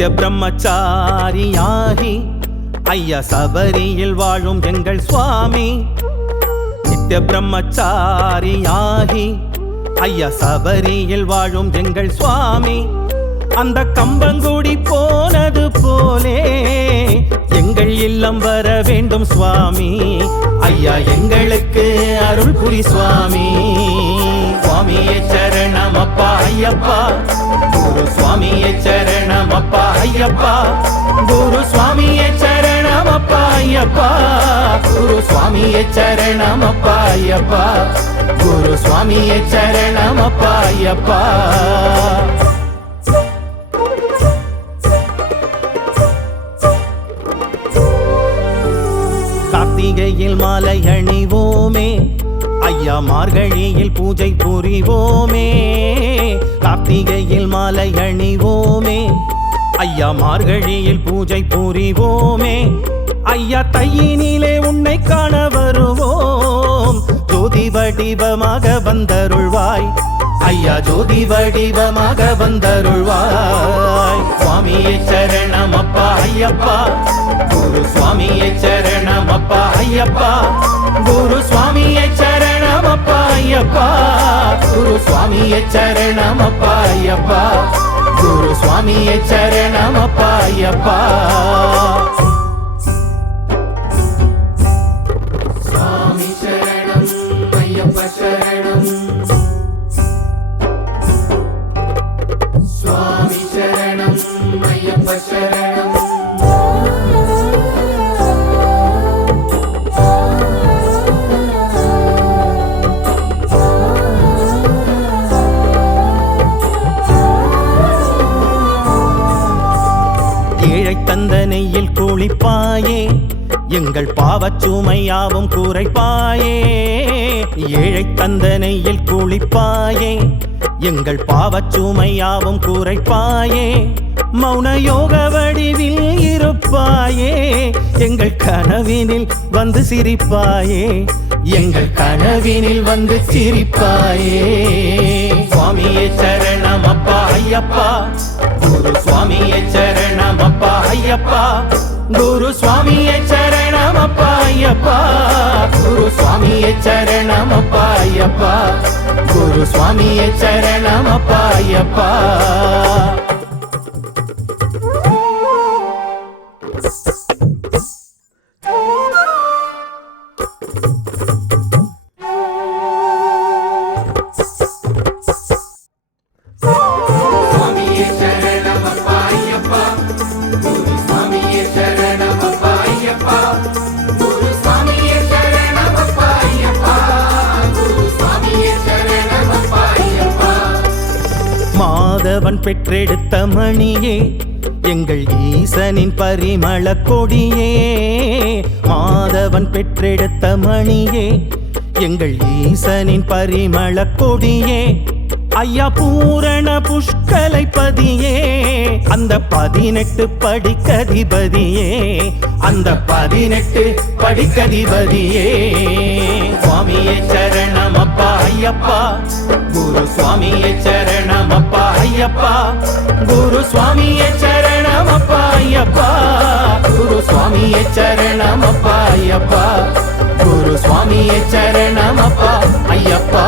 நித்திய பிரம்மச்சாரியாகி ஐயா சபரியில் வாழும் எங்கள் சுவாமி. நித்திய பிரம்மச்சாரியாகி ஐயா சபரியில் வாழும் எங்கள் சுவாமி. அந்த கம்பங்குடி போனது போலே எங்கள் இல்லம் வர வேண்டும் சுவாமி. ஐயா எங்களுக்கு அருள் புரி சுவாமி. சுவாமியே சரணம் அப்பா ஐயப்பா. குரு சுவாமியே சரணம் அப்பா ஐயப்பா. குரு சுவாமியே சரணம் அப்பா ஐயப்பா. குரு சுவாமியே சரணம் அப்பா ஐயப்பா. குரு சுவாமியே சரணம் அப்பா ஐயப்பா. கார்த்திகையில் மாலை அணிவோமே. ஐயா மார்கழியில் பூஜை புரிவோமே கார்த்திகையில் மாலை அணிவோமே. ஐயா மார்கழியில் பூஜை புரிவோமே ஐயா தையினிலே உன்னை காண வருவோம். ஜோதி வடிவமாக வந்தருள்வாய் ஐயா ஜோதி வடிவமாக வந்தருள்வாய். சுவாமியே சரணம் அப்பா ஐயப்பா. குரு சுவாமியே சரணம் அப்பா ஐயப்பா. குரு சுவாமியே சரணம் குரு சுவாமியே சரணம் அப்பா ஐயப்பா. குரு சுவாமியே சரணம் அப்பா ஐயப்பா. நெய்யில் எங்கள் பாவச்சுமையாவும் குறைப்பாயே. ஏழை தந்தனையில் குளிப்பாயே. எங்கள் பாவச்சுமையாவும் குறைப்பாயே. மௌன யோக வடிவில் இருப்பாயே. எங்கள் கனவினில் வந்து சிரிப்பாயே. எங்கள் கனவினில் வந்து சிரிப்பாயே. சுவாமியே சரணம் அப்பா ஐயப்பா. குரு சுவாமியே சரணம் அப்பா ஐயப்பா. குரு சுவாமியே சரணம் அப்பா ஐயப்பா. குரு சுவாமியே சரணம் அப்பா ஐயப்பா. குரு சுவாமியே சரணம் அப்பா ஐயப்பா. அவன் பெற்றெடுத்த மணியே எங்கள் ஈசனின் பரிமள கொடியே. மாதவன் பெற்றெடுத்த மணியே எங்கள் ஈசனின் பரிமள கொடியே. ஐயா பூரண புஷ்கலை பதியே அந்த பதினெட்டு படிக்கதிபதியே. அந்த பதினெட்டு படிக்கதிபதியே சுவாமியே சரணம் ஐயப்பா. குரு சுவாமியே சரணம் அப்பா ஐயப்பா. குரு சுவாமியே சரணம் அப்பா ஐயப்பா. குரு சுவாமியே சரணம் அப்பா ஐயப்பா. குரு சுவாமியே சரணம் அப்பா ஐயப்பா.